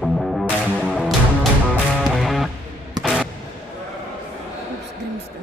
Oops, dreams ko.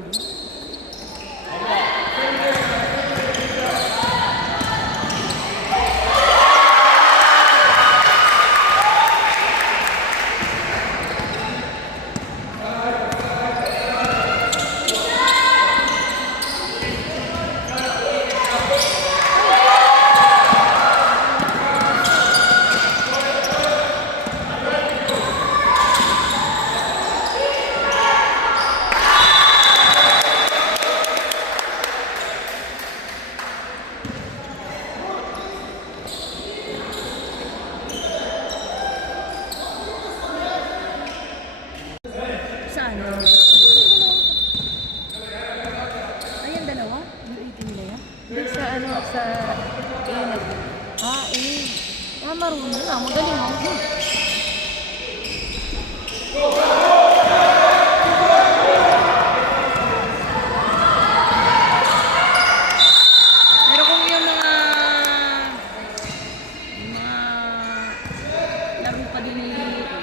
Saan? Ayan, dalawa? Yung 18 nila yan? Hindi, sa ano, sa... marunong na. Magaling ako. Pero kung yung mga laro pa din dito,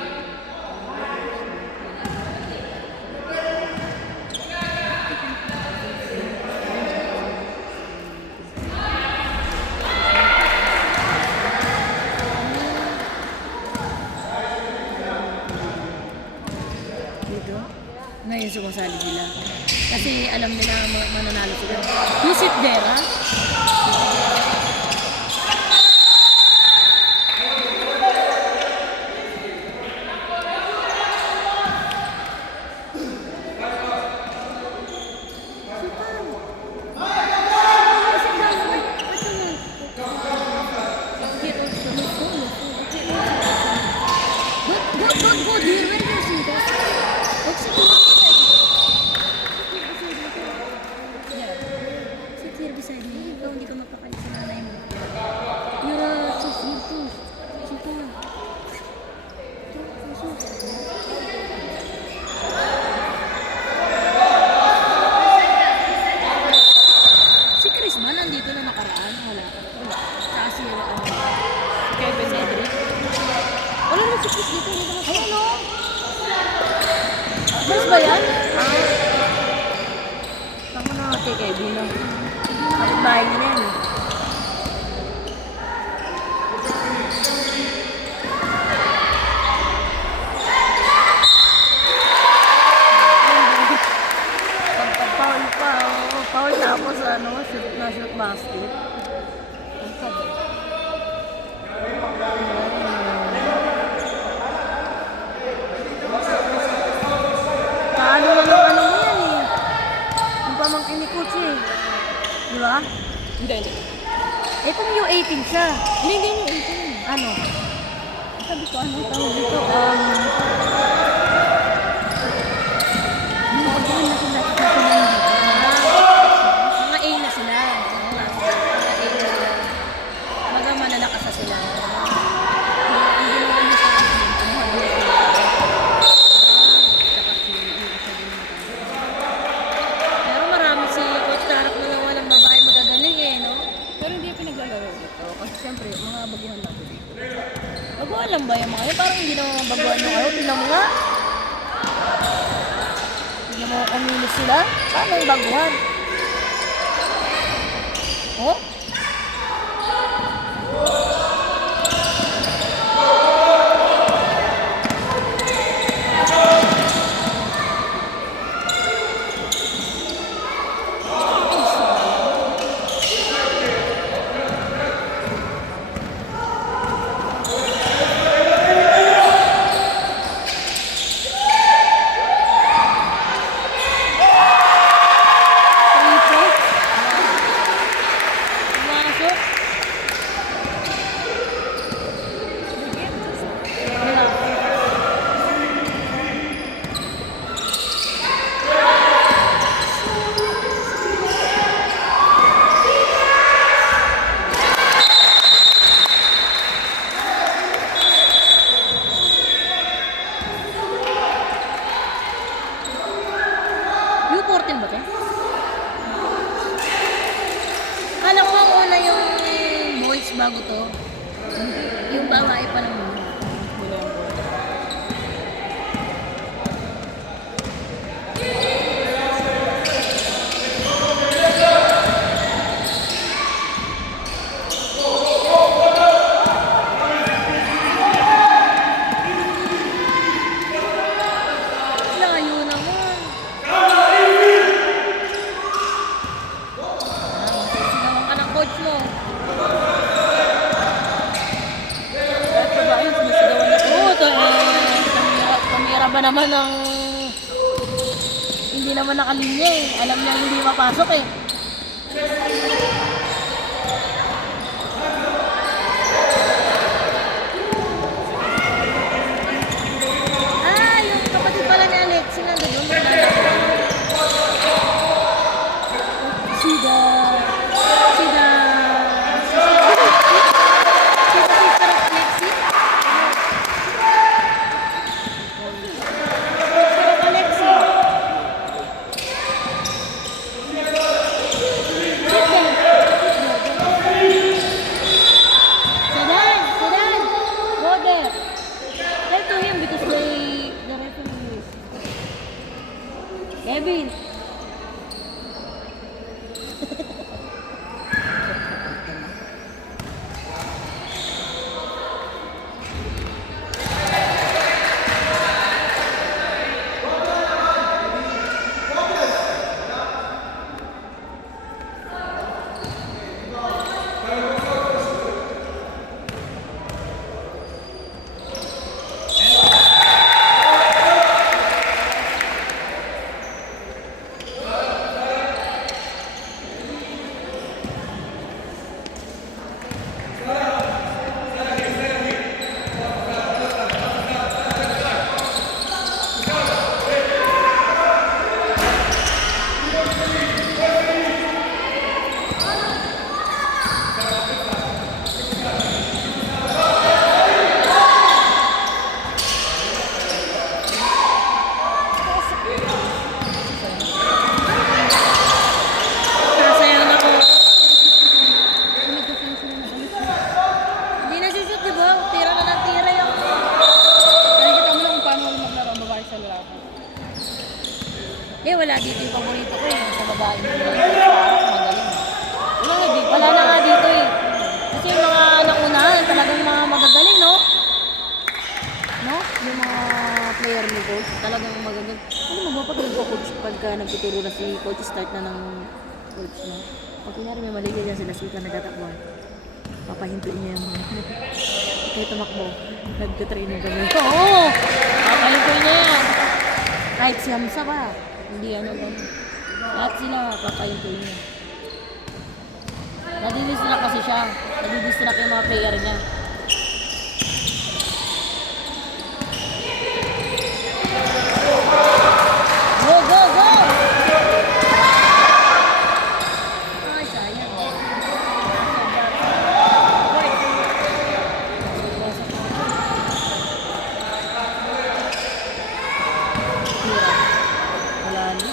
ngayon sumasali sila. Kasi alam nila mananalo sila. You sit there, ha? Go, dear. Where do you see that? Sit here beside me. Ikaw hindi ka mapakalit sa nanay mo. You're so sweet. Sito. Si Chris man nandito na nakaraan. Wala. Tsaka si Kevin Cedric. Wala na si Chris dito. Ayan o. Chris ba yan? Saan ko na kay Kevin na? Kapit bahay niya na yan. Pagka-foul pa. Foul tapos shoot basket. Ang sabi. Ano mo yan eh. Yung pamangkin ni Coach eh. Di ba? Hindi. Eh kung yung 18 siya. Hindi yung 18. Ano? Sabi ko, ano Tawag dito. Mga A na sila. Mga malalakas na sila. Pero marami si Coach Tarak na walang babae magagaling eh, no? Pero hindi pinaglalaro dito. Kasi siyempre, mga baguhan natin dito. Baguhan lang ba yung mga yun? Parang hindi naman baguhan yung ano. Tingnan mo nga. Tingnan mo kumilos sila. Paano yung baguhan? Oh? U14 ba ito? Kala ko ang una yung boys bago to. Yung babae pa lang muna. Wala yung bola. iba naman ang hindi naman nakalinya eh. Alam niya hindi mapasok eh. Ah, yung kapatid pala ni Alex, sila doon. Sida. Sida. Sida sister of Lexi. Sister of Alexi. Sit down. Sedan, Sedan. Go there. Tell to him because the referee is. Kevin. Nasayang ako. Hindi nasushoot, di ba? Tira na ng tira yung... Nakikita mo lang kung paano maglaro ang babae sa lalaki. Eh, wala dito yung paborito ko eh. Sa babae mo yung magaling. Wala na nga dito eh. Kasi yung mga nakunahan, talagang mga magagaling, no? No? Yung mga player ni coach, talagang magagaling. Ano mo ba pag nagpo-coach pagka nagtuturo na si coach, start na ng coach, no? Pag kunyari may mali dyan sila, sika nagtatakbuhan. Papahintuin niya yung mga kaya tumakbo. Nagtitraining kami. Oo! Papahintuin niya yan. Kahit si Hamza ba? Hindi ano ganun. Lahat sila papahintuin niya. Nadidistract kasi siya. Nadidistract yung mga player niya. Go, go, go! Ay, sayang. Wala na.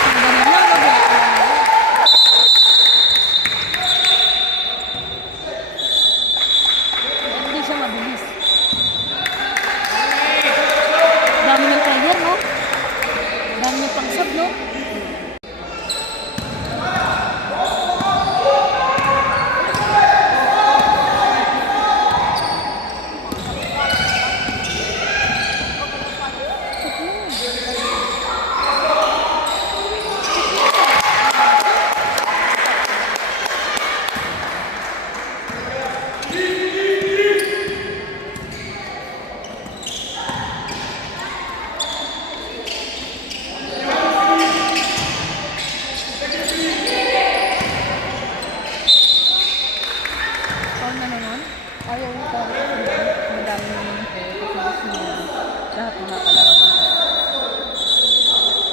Ang ganda lang, wala. Hindi siya mabilis. Dami ng player, no? Dami ng pangsab, no? Paul na naman, ayaw mo pa madami naman yung pera. Kasi gusto mo lahat makakalaro.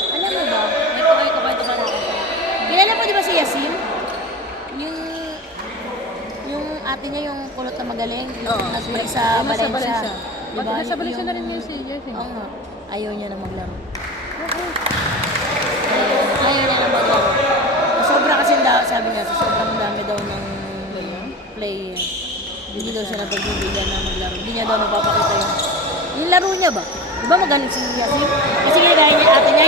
Alam mo ba? Ito ba ako? Kilala mo di ba si Yasin? Yung ate niya yung kulot na magaling. Yung nag-play sa Nasa Valencia. Diba? Nasa Valencia na rin yung si Jersey. Oo nga. Ayaw niya na maglaro. Ayaw niya na maglaro. Sobra kasi sabi niya, sobrang dami daw ng player. Hindi daw siya napagbibigyan na maglaro. Hindi niya daw napapakita yung laro niya ba? Di ba magaling si Yasin? Kasi ginagaya niya ate niya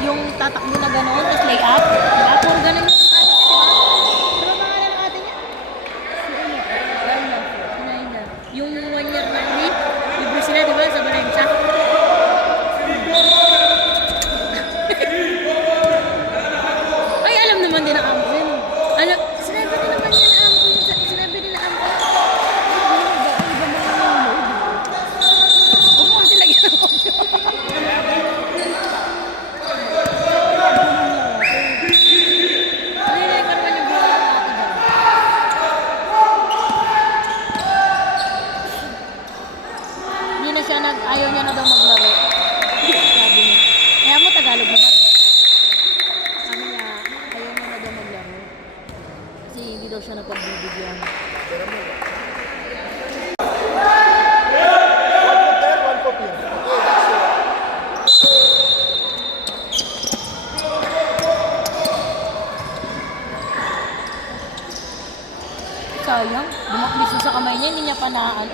yung tatakbo na gano'n, tapos lay up. Diba? Puro ganun yung ate niya, diba? Diba pangalan ng ate niya? Naina. Yung 1 year na leave, libre sila, diba? Sa Valencia. Ay, alam naman din ang amo yun. Sinabi din naman yan amo yun. Sinabi din na amo. ayaw niya na daw maglaro. Sabi niya. Kaya mo Tagalog naman. Sabi niya, ayaw niya na daw maglaro. Kasi hindi daw siya napagbibigyan. Sayang, bumaklis sa kamay niya, hindi niya panaan.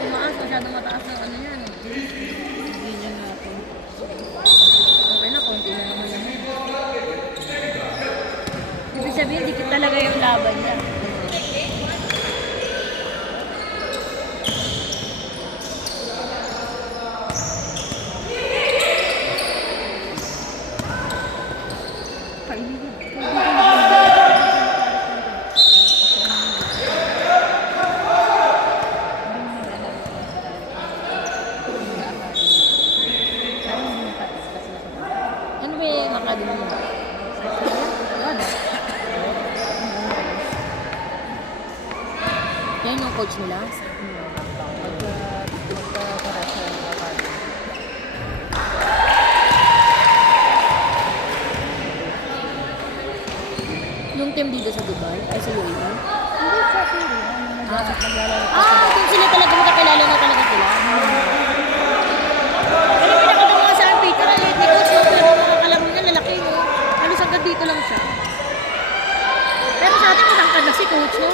Tumaas, masyadong mataas ang ano yan. Hindi niya natin. Okay na, konti na naman yan. Ibig sabihin, dikit talaga yung laban niya. Ano ba yung academy mo? Ano? Yan yung coach nila? Yung team dito sa Dubai? Ay sa UAE? Hindi sa Pili. Kung sila talaga magkakilala na talaga sila. Pero pinakita mo nga sa picture, ang liit ni coach yung pero alam mo niya, lalaki mo. Halos hanggang dito lang siya. Pero sa atin, matangkad na si coach, no?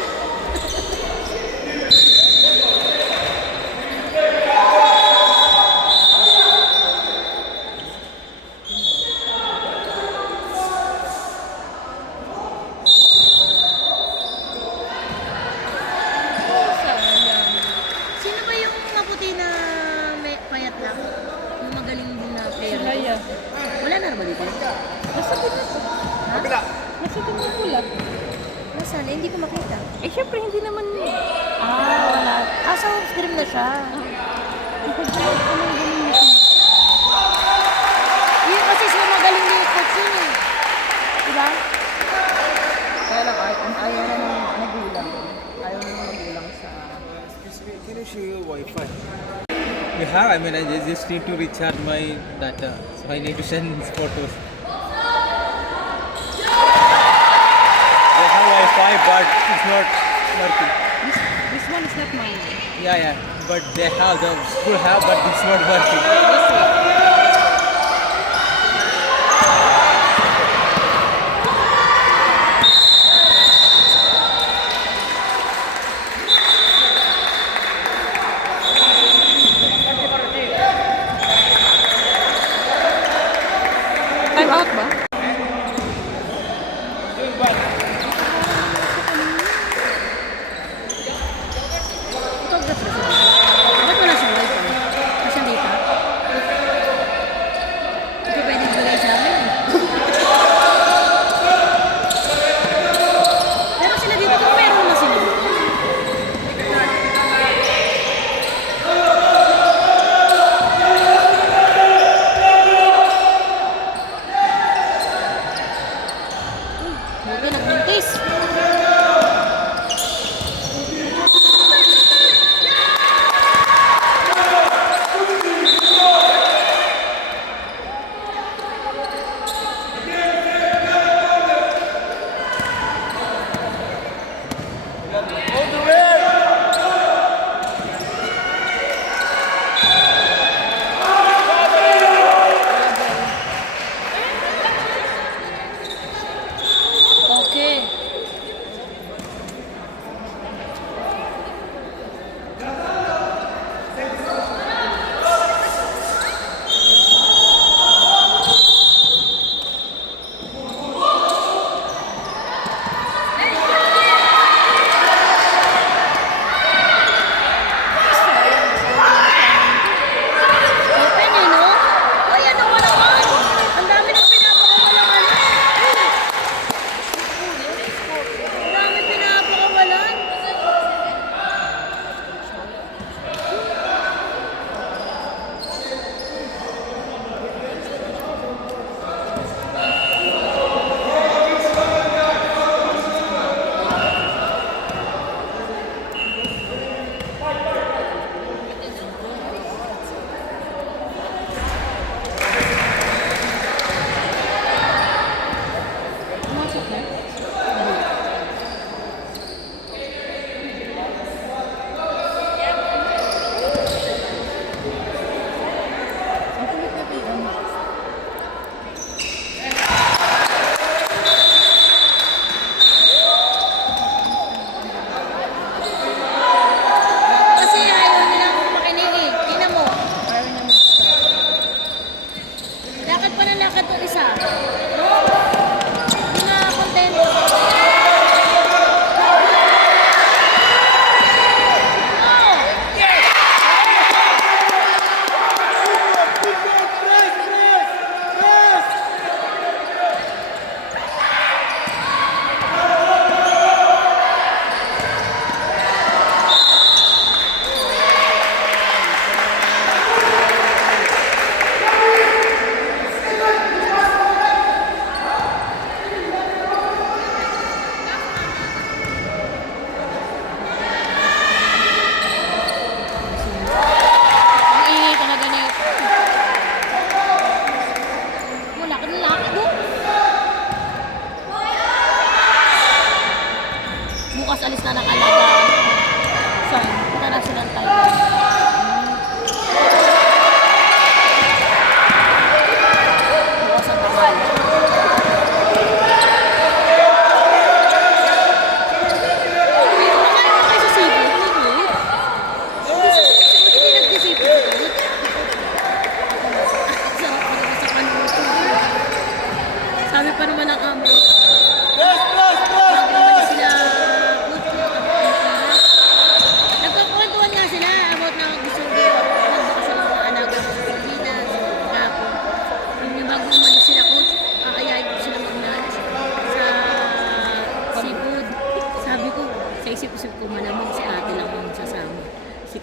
Sayang. Sino ba yung maputi na may payat lang? Yung magaling din na player? Sila. Wala na ba dito? Nasa dito. Ha? Nasa dito pula. Nasaan? Eh, hindi ko makita. Eh, syempre, hindi naman Wala. So off-stream na siya. Yun kasi siya magaling din yung coach yun eh. Diba? Kaya lang, ayaw na ng magulang. Ayaw na ng magulang sa... Can I show you Wi-Fi? You have, I mean, I just need to recharge my data, so I need to send photos. They have Wi-Fi, but it's not working. This one is not mine. Yeah, but they have, the school have, but it's not working. This one. Time out ba? Photographer siya. Ba't wala siyang wifi? Kasi data?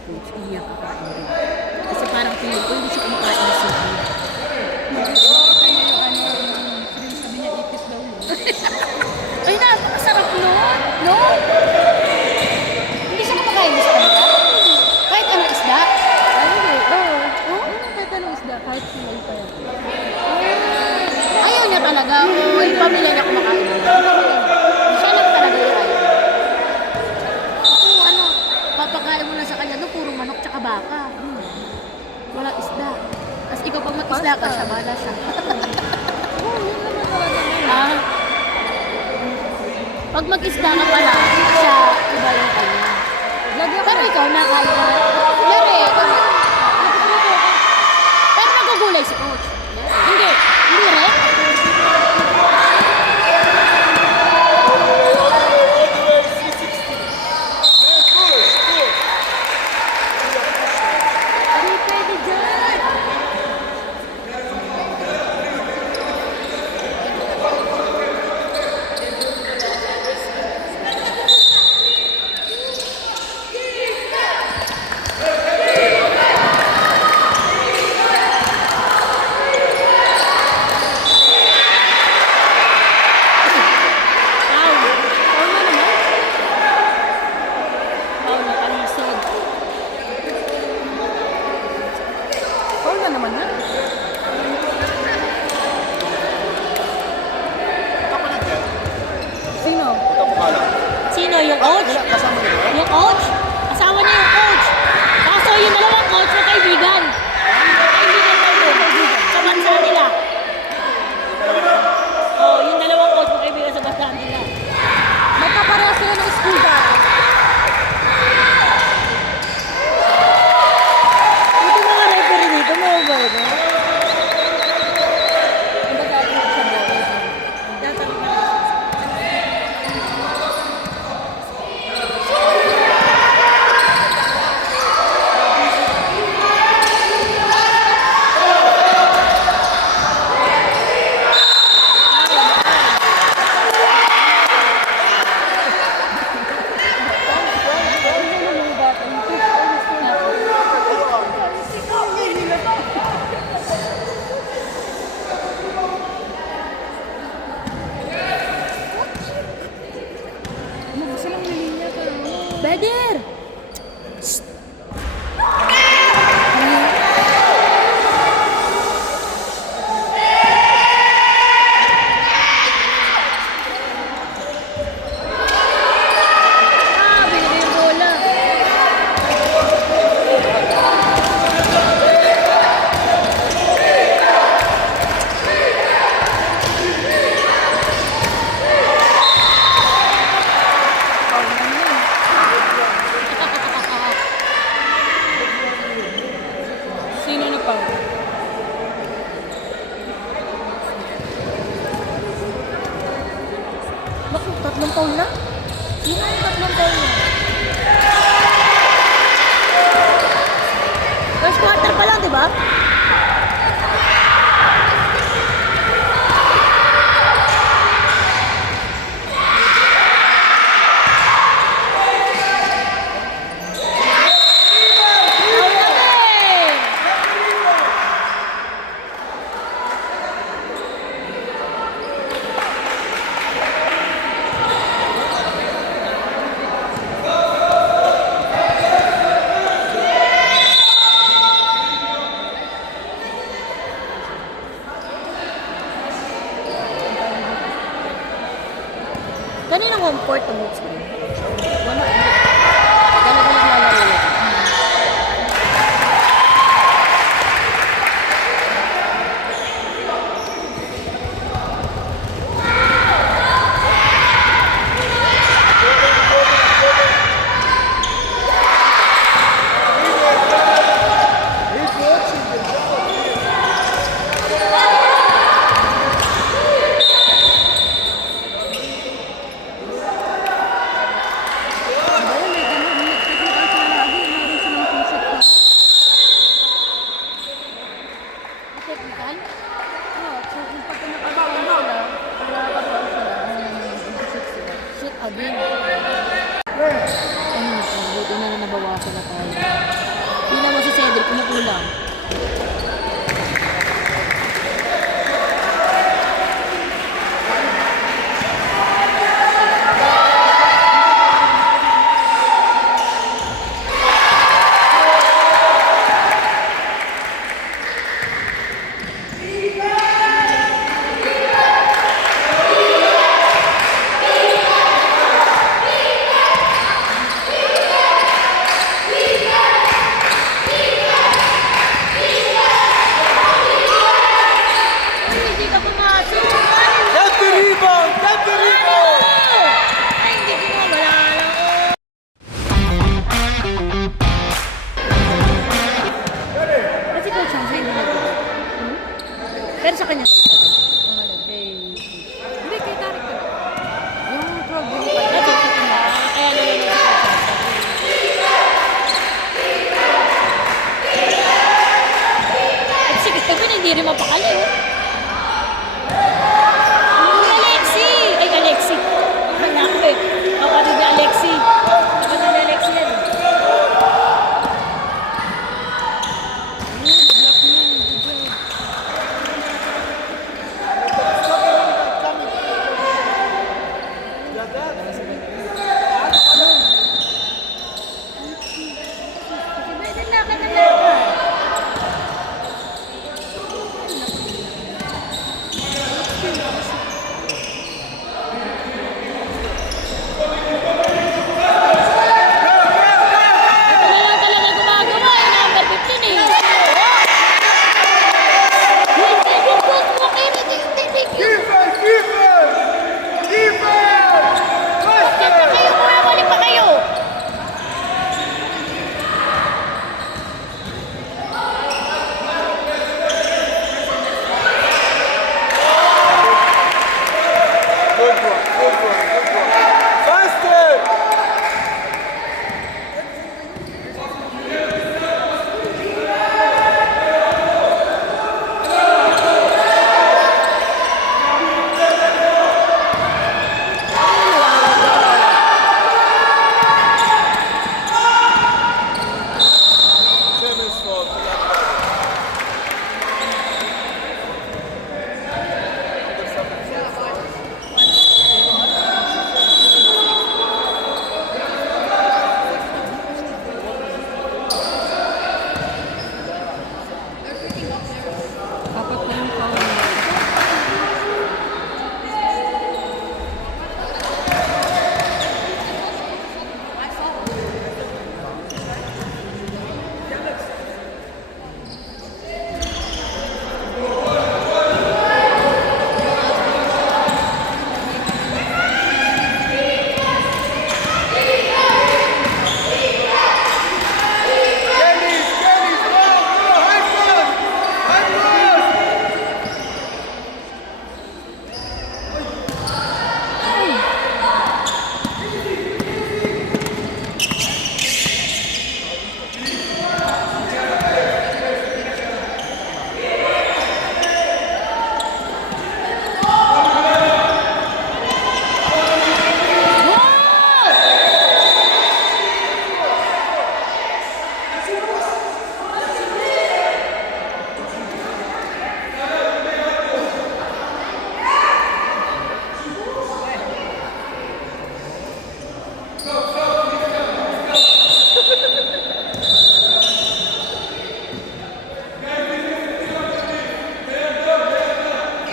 coach, hindi yan kakain rin. Kasi parang feeling ko, hindi siya kumakain ng sushi. Kaya yung ano, yung sabi niya ipis daw yun. Ay, napakasarap nun! No? Hindi siya kumakain sa kanila? Kahit anong isda? Ay, hindi. Oo. Oh? Kahit anong isda, kahit sila pa yan. Ayaw niya talaga. O yung pamilya niya kumakain. Siya lang talaga yung ayaw. Kung ano, papakain mo na sa kanya, no, puro manok tsaka baka. Walang isda. Tapos ikaw pag mag-isda ka, siya bala siya. Oo, yun naman talaga. Ah. Pag mag-isda ka pala, siya iba yung kanya. Pero ikaw nakaya na. Lere. Pero nagugulay si coach. Hindi. Hindi rin. Hindi pwede dyan. Tingnan mo si Cedric, kumukulang. Hindi ka pumasok. Get the rebound! Get the rebound! Ay, hindi ko nga malala. Kasi coach siya, hindi na. Pero sa kanya talaga. Hindi, kay Tarek ka. Yung problem pa. Kaya nanonood si coach. Sige, sabi hindi rin mapakali. Alexi! Ay, Alexi. Ano ako eh. Kapatid ni Alexi. Kapatid ni Alexi yan. Ito na lang talaga gumagawa. Yung number 15 eh. Yung David Cook mo kayo. Thank you. Defense! Defense! Defense! Diyan pa kayo. Muli pa kayo. Good one, good one, good one. Faster! Seven's fault. Apat na yung foul. Dennis! Dennis! Go! Go! High post! High post!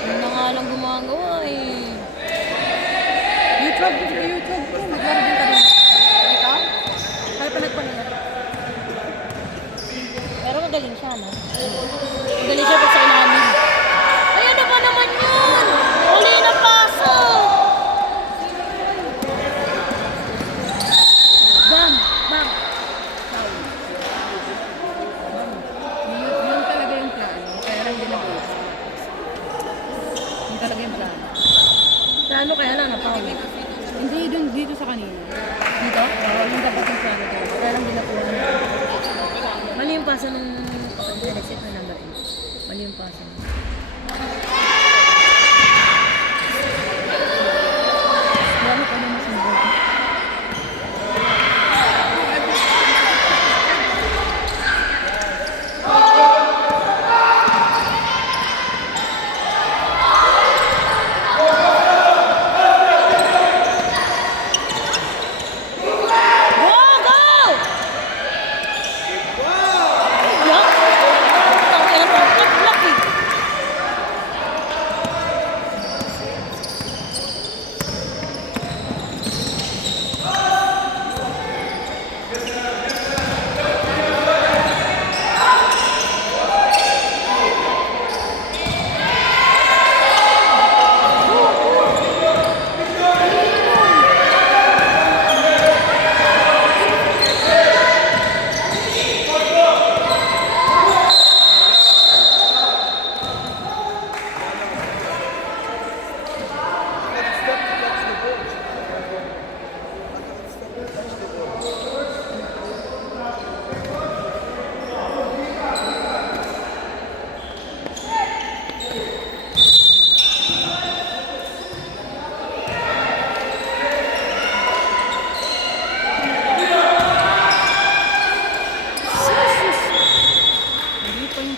Yun na nga lang gumagawa eh. YouTube ko. Naglaro din ka rin. Ikaw? Kaya pa nagpahinga. Pero magaling siya, no? Magaling siya pag sa ilalim. Ay, ano ba naman yun? Huli na paso! Bam! Bam! Yun talaga yung plano. Kaya lang ginagawa. Yun talaga yung plano. Plano kaya lang, napakawin. Hindi, dito sa kanina. Dito? Oo, yung dapat yung plano daw. Kaya lang ginakuha niya. Mali yung paso ng kapatid na Alexis na number 8. Mali yung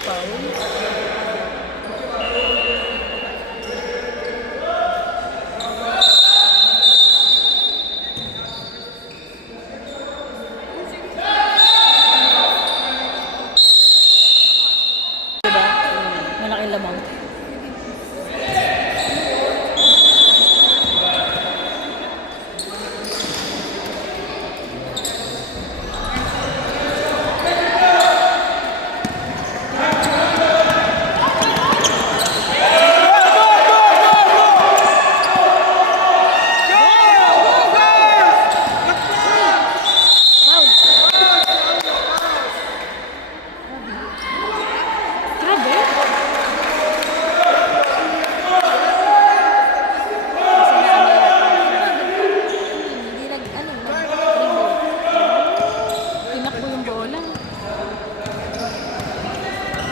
foul. Diba? Malaki lamang. Foul. Grabe. Kasi na ano yata. Hindi nag-rebound. Tinakbo yung bola.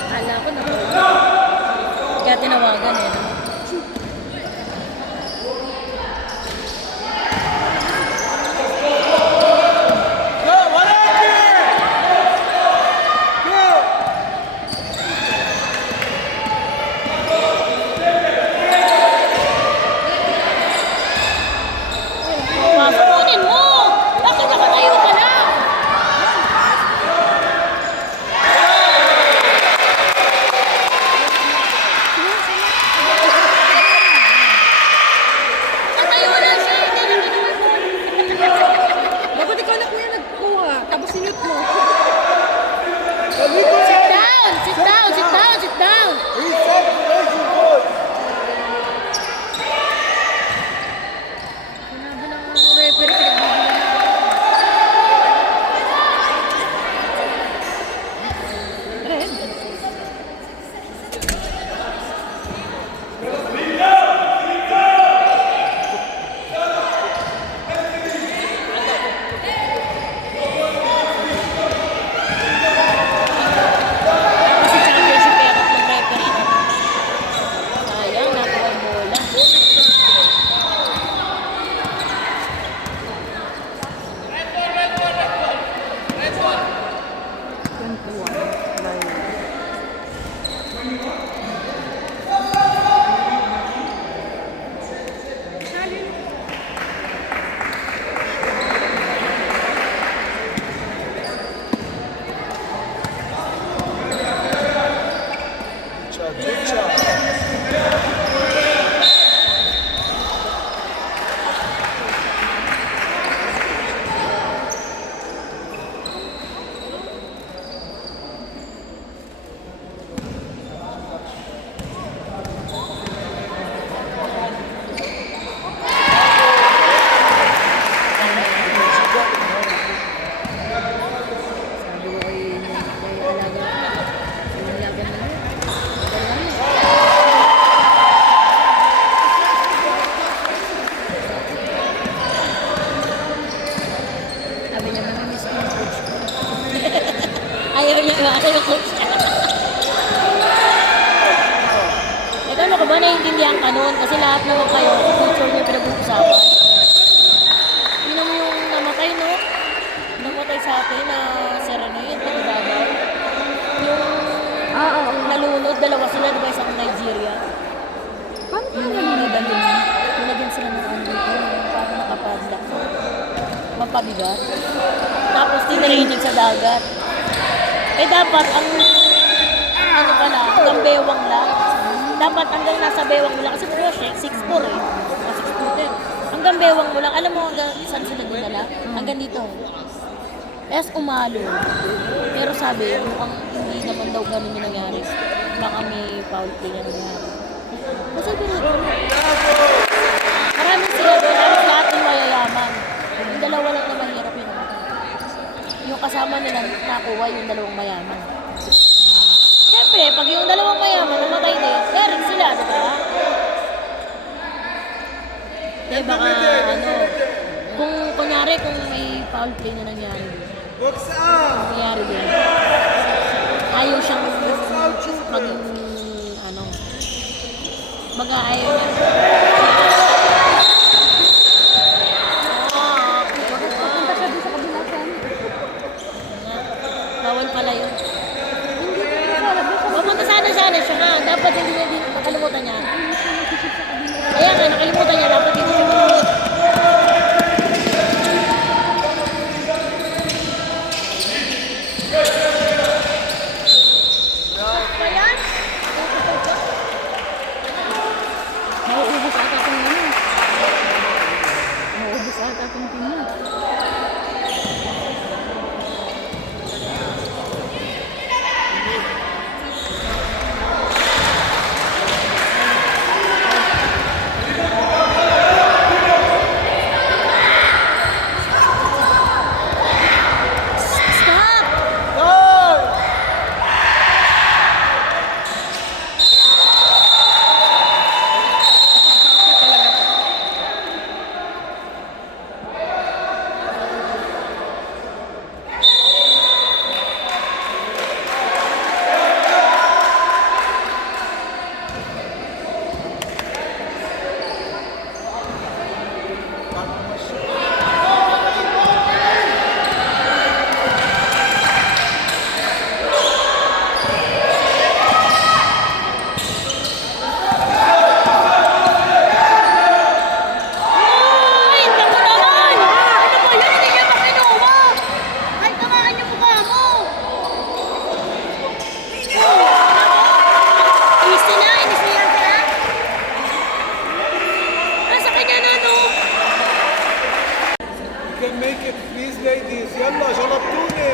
Akala ko na. Kaya tinawagan eh. No? Go, Walker! Go! Pasakunin mo! Bakit nakatayo ka na? Natayo na siya! Hindi na Dapat ikaw na kuya nagkuha. Tapos sinute mo. Sit down! Sit down! Sit down! Sit down! Sinabi ng referee, pinagbibilan na. Red. Kasi championship kaya tatlong referee na. Sayang, nakuha ang bola. Good job. Sabi ko kay alaga, laban na yun. Dalawa na. Sabi niya, mamimiss ko yung coach ko. Ayaw niya iwasan yung coach niya. Ito ano ko ba, naiintindihan ka nun? Kasi lahat naman kayo, future niyo pinag-uusapan. Tingnan mo yung namatay, no? Namatay sa atin na Serenade, pagbabaw. Yung nalunod, dalawa sila, diba isang Nigeria. Paano ka Yung nalunod ang dumi? nilagyan sila ng ano dito, yung parang nakapadlock. Mapabigat. Tapos tinarinig sa dagat. Eh dapat ang ano pala, hanggang bewang lang. Dapat hanggang nasa bewang mo lang. Kasi pero siya, 6'4" eh. 6'4" din. Hanggang bewang mo lang. Alam mo hanggang saan sila dinala? Hanggang dito. Es umalo. Pero sabi, mukhang hindi naman daw ganun yung nangyari. Baka may foul play na nangyari. Kasi pero maraming sila doon. Halos lahat yung mayayaman. Yung dalawa lang na mahirap yun. Yung kasama nila nakuha yung dalawang mayaman. Siyempre, pag yung dalawang mayaman namatay din, meron sila, di ba? Eh baka ano, kung kunyari kung may foul play na nangyari din. Nangyari din. Ayaw siyang maging ano, baga ayaw niya. Punta siya doon sa kabila saan? Bawal pala yun. Hindi ko sarap. sana siya na siya nga. Dapat hindi niya din nakalimutan niya. Kaya nga, nakalimutan niya. Dapat hindi siya makalimutan. Pa yan? Mauubos ata itong ano. Mauubos ata itong team niya. Stop! Ay, naku naman! Ano ba yan? Hindi niya pa kinuha! Ay, tamaan niyo mukha mo! Easy na, inis niya ka na? Nasa kanya na, no? You can make it, please, ladies. يلا جلبتوني.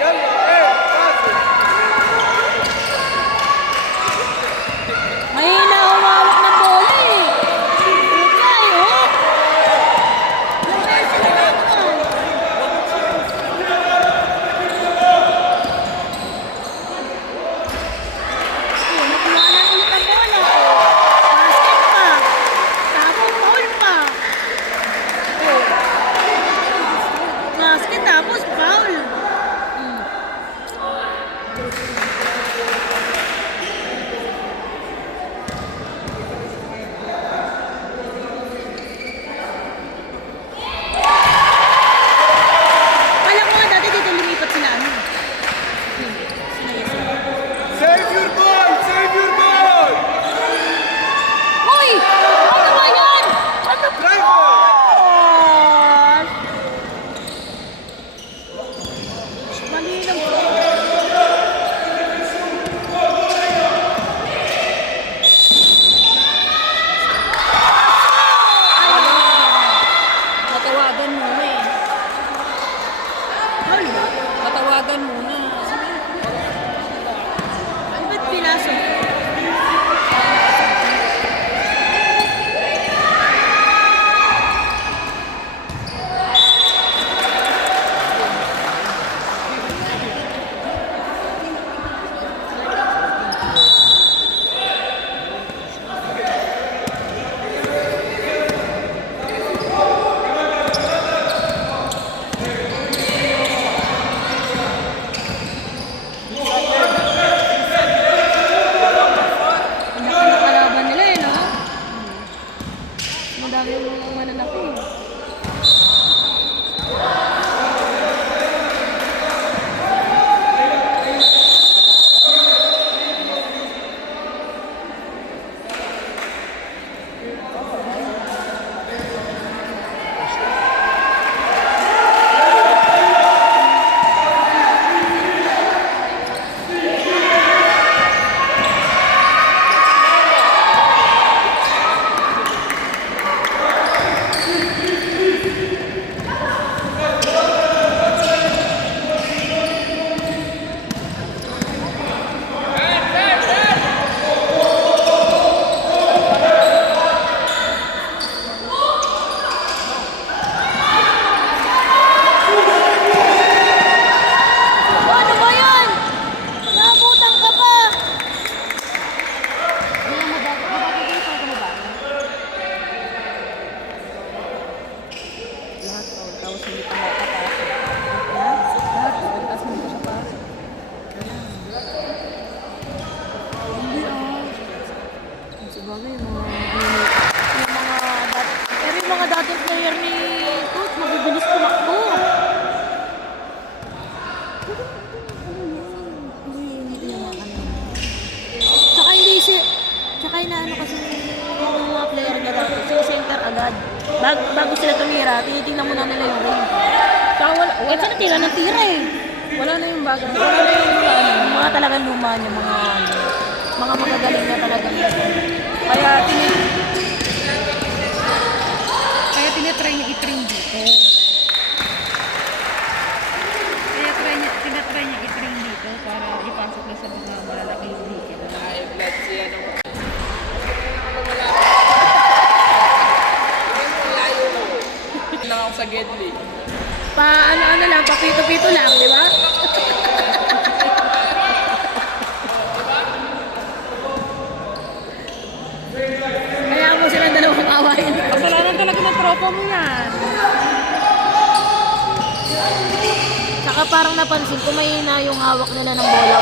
يلا ايه لازم. Mahina humawak ng bola eh. Hukay, oh. Yung beses na naman. Ayun, nakuha na ulit ang bola. Basket pa. Tapos foul pa. Oh. Basket tapos foul. Hmm. Kala ko nga dati dito lumipat sila ano. Save your ball, save your ball. Uy! Ano ba yan? Ano ba Driver. yan? Mali lang po. Matawagan muna eh. Ano ba? Matawagan muna. Ano ba't pinasok? Ang laki ng kalaban nila eh, no? Madami yung mananaki eh. Ano ba yan? Nabutan ka pa! Lahat foul. Tapos hindi pa nakapasok. Lahat foul. Tapos hindi pa siya pasok. Hindi ah. Sabagay, mga Yung mga pero yung mga dating player ni Coach, mabibilis tumakbo. Kasi natira ng tira eh. Wala na yung bagay. Wala na yung ano. Yung mga talagang luma niya, mga magagaling na talagang. Kaya tinatry niya i-train dito. Tinatry niya i-train dito para ipasok na sa mga malalaking league. lang ako sa Gedli. Ano lang, papito-pito lang, di ba? Kaya mo silang dalawang awayin. Kasalanan talaga ng tropa mo yan. Saka parang napansin ko, may na yung hawak nila ng bola.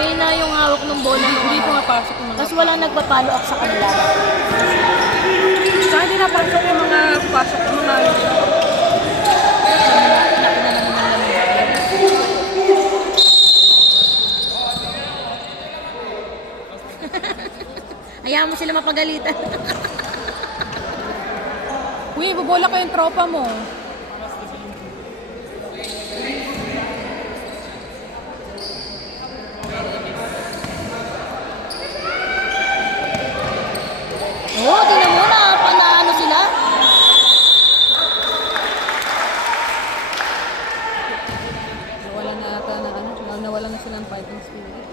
May na yung hawak ng bola. Hindi pumapasok yung mga. Tapos wala nagpa-follow up sa kanila. Saka hindi napasok yung mga pasok yung mga. Hayaan mo sila mapagalitan. Uy, bubola ko yung tropa mo. Oo, tingnan mo na. Panaano sila. Nawala na ata na ano, nawala na silang fighting spirit.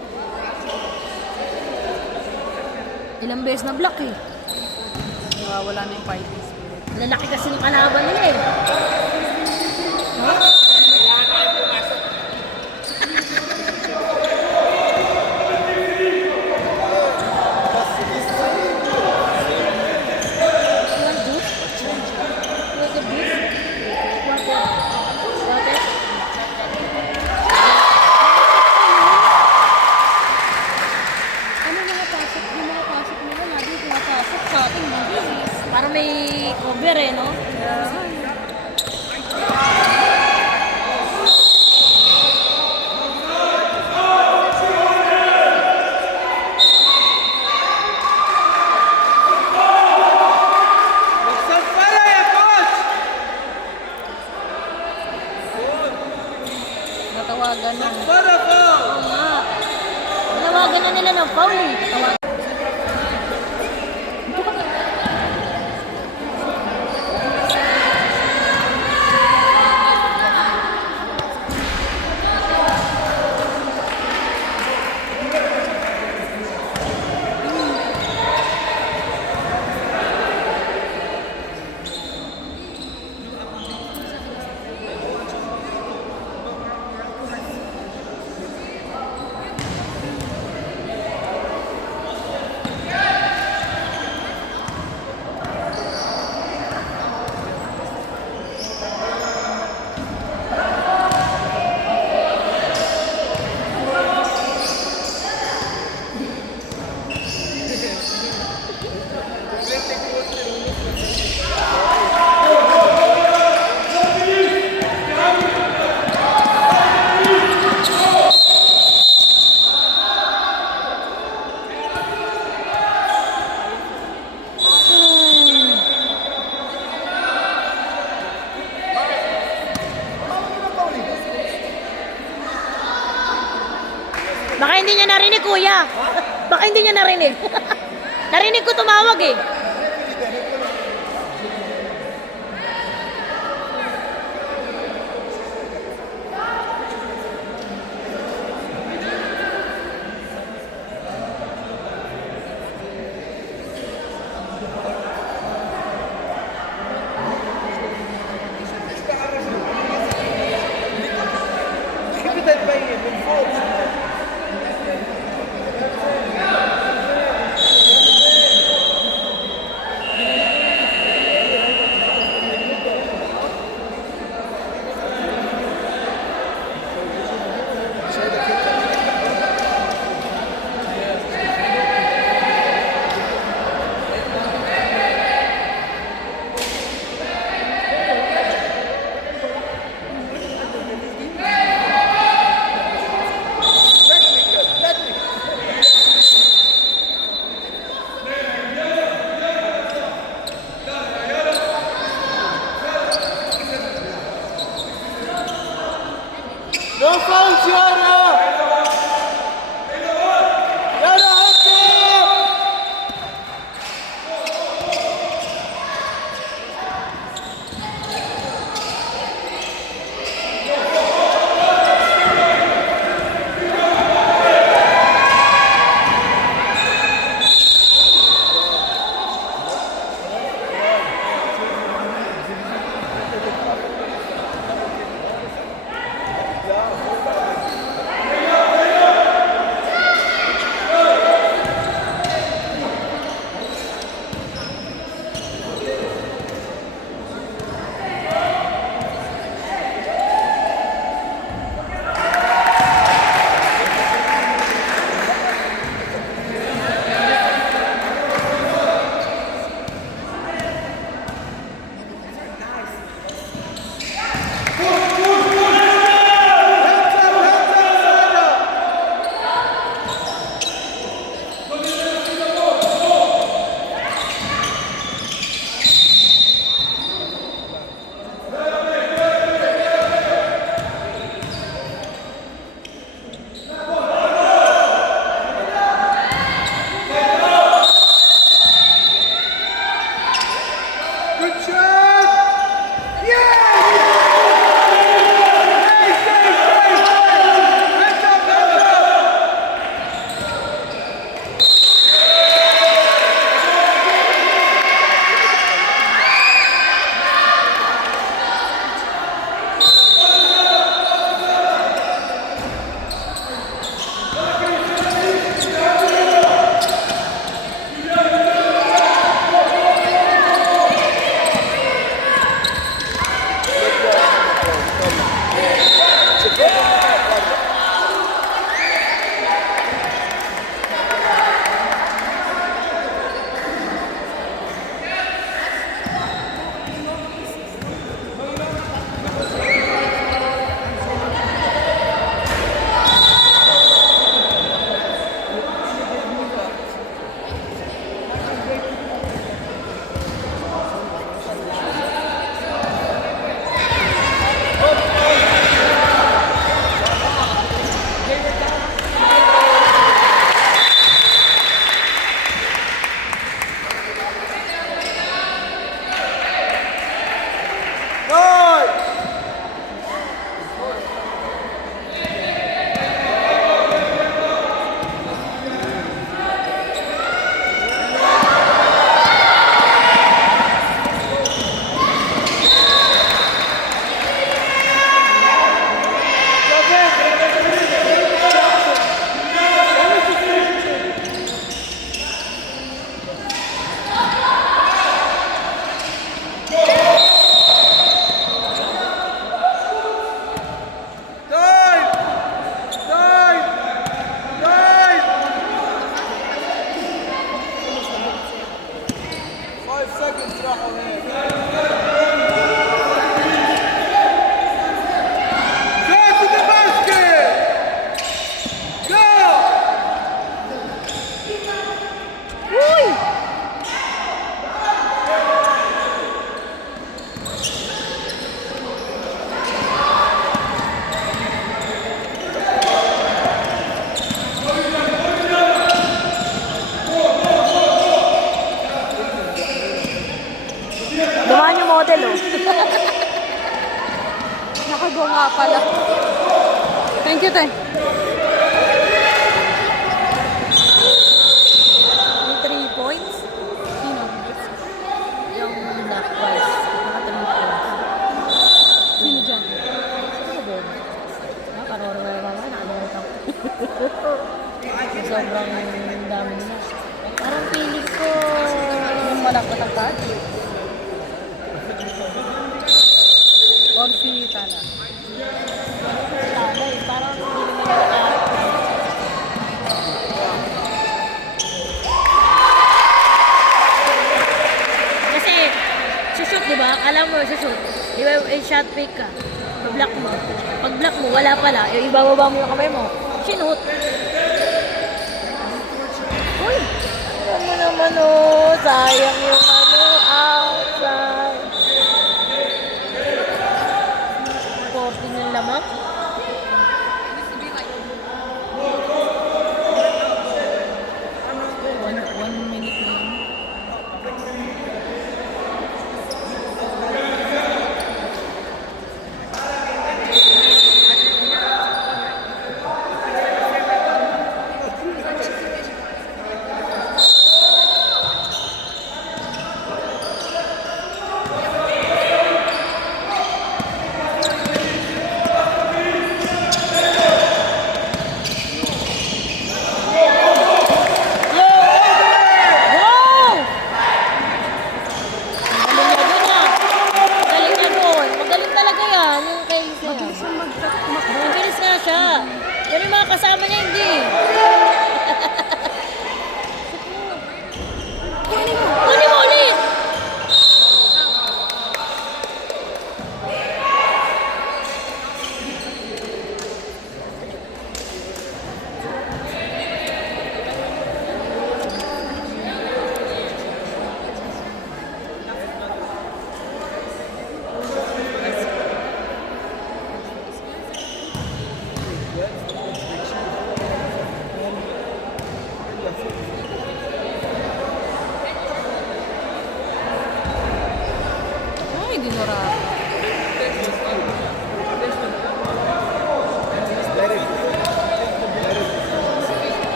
Ilang beses na block eh. Nawawala na yung fighting spirit. Lalaki kasi ng kalaban nila eh. Huh? Ano mga pasok? Yung mga pasok nila, lagi pumapasok sa atin. Mabilis. Parang may cover eh, no? Safara ya coach! Natawagan na. Safara foul! Oo nga. Tinawagan na nila ng foul eh. Tatawagan. Baka hindi niya narinig, kuya. Baka hindi niya narinig. Narinig ko tumawag eh. Capital by foul. No fouls, Yara! Yara, hands up! Good shot! Yeah! Nice, nice, nice! Hands up, hands up! Time! Time! Time! 5 seconds راحوا هيك. Go to the basket! Go! Dumaan yung model, oh. Nakago nga pala. Thank you, Tay. May 3 points? Sino? Yung black boys. Naka 3 points. Sino dyan? Sino din? Karoro na naman. Nakalimutan ko. Sobrang dami nila. Parang pilig ko yung malakot ang pati. Or si Tala. Tala eh. Parang hindi naman nila kasi, sushoot diba? Alam mo, sushoot. Diba, shot fake ka. Pag-block mo. Pag-block mo, wala pala. Ibababa mo yung kamay mo. Shoot. Uy! Alam mo naman oh. Sayang yung outside. 14 yung lamang.